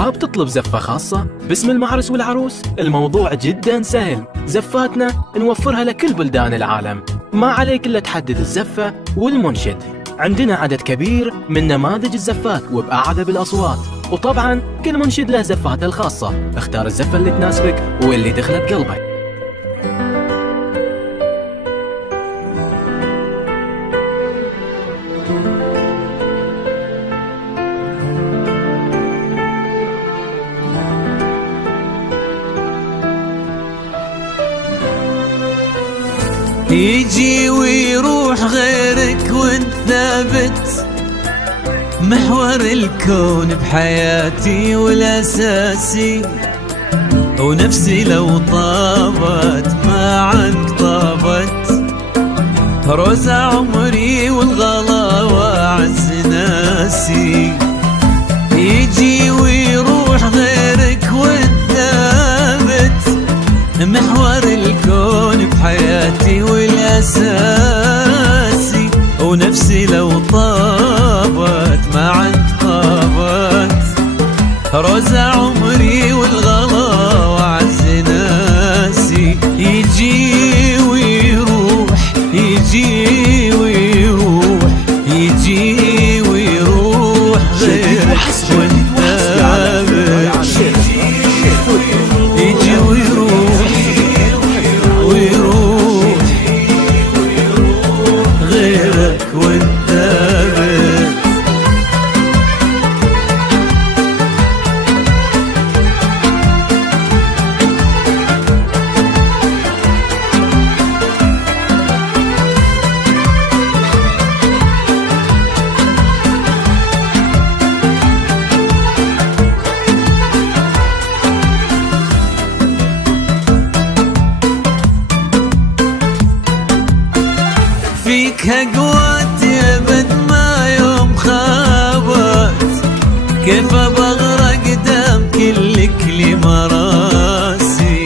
حاب تطلب زفة خاصة باسم المعرس والعروس؟ الموضوع جدا سهل. زفاتنا نوفرها لكل بلدان العالم، ما عليك إلا تحدد الزفة والمنشد. عندنا عدد كبير من نماذج الزفات وبأعذب الأصوات، وطبعا كل منشد له زفاته الخاصة. اختار الزفة اللي تناسبك واللي دخلت قلبك. يجي ويروح غيرك وانت ثابت، محور الكون بحياتي والأساسي، ونفسي لو طابت ما عنك طابت، روزة عمري والغلا وأعز ناسي. يجي ويروح غيرك وانت ثابت، محور الكون بحياتي والأساسي، ونفسي لو طابت ما عند طابت، روزة عمري والغلا وأعز ناسي. يجي ويروح يجي ويروح يجي ويروح غيرك وانت ثابت، يجي ويروح ويروح غيرك وانت ثابت. فيك هقواتي ابد ما يوم خابت، كيف بغرق دام كلك لي مراسي،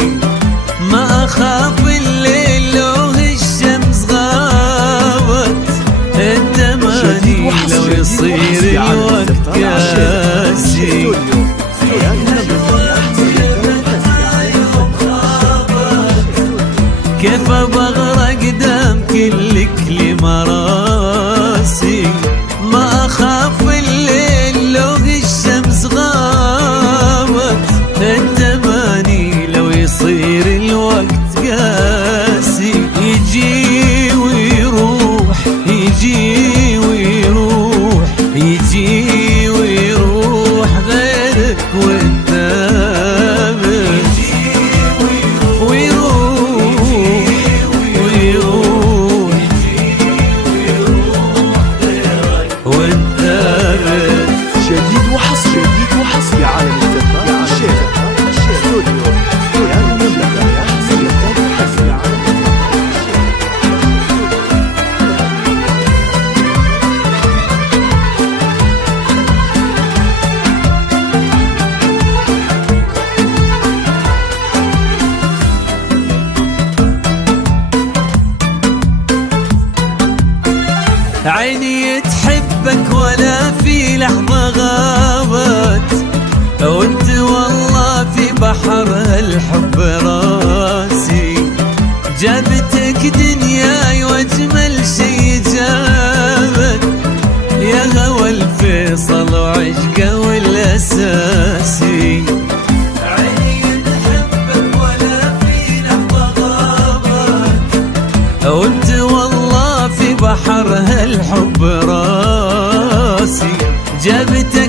ما اخاف الليل لو الشمس غابت، التماني لو يصير الوقت قاسي. كيف بغرق دام كلك لي مراسي، ما اخاف الليل لو الشمس غابت، التماني لو يصير الوقت قاسي. يجي ويروح يجي ويروح يجي ويروح غيرك وانت ثابت، جديد وحصري على الزفات استوديو يعني المملكة حصري على عيني تحبك ولا في لحظة غابت، وانت والله في بحر الحب راسي، جابتك دنياي واجمل شي جابت، يا هوى الفيصل وعشقه والاساسي. عيني تحبك ولا في لحظة غابت، وانت والله في بحر هالحب راسي، جابت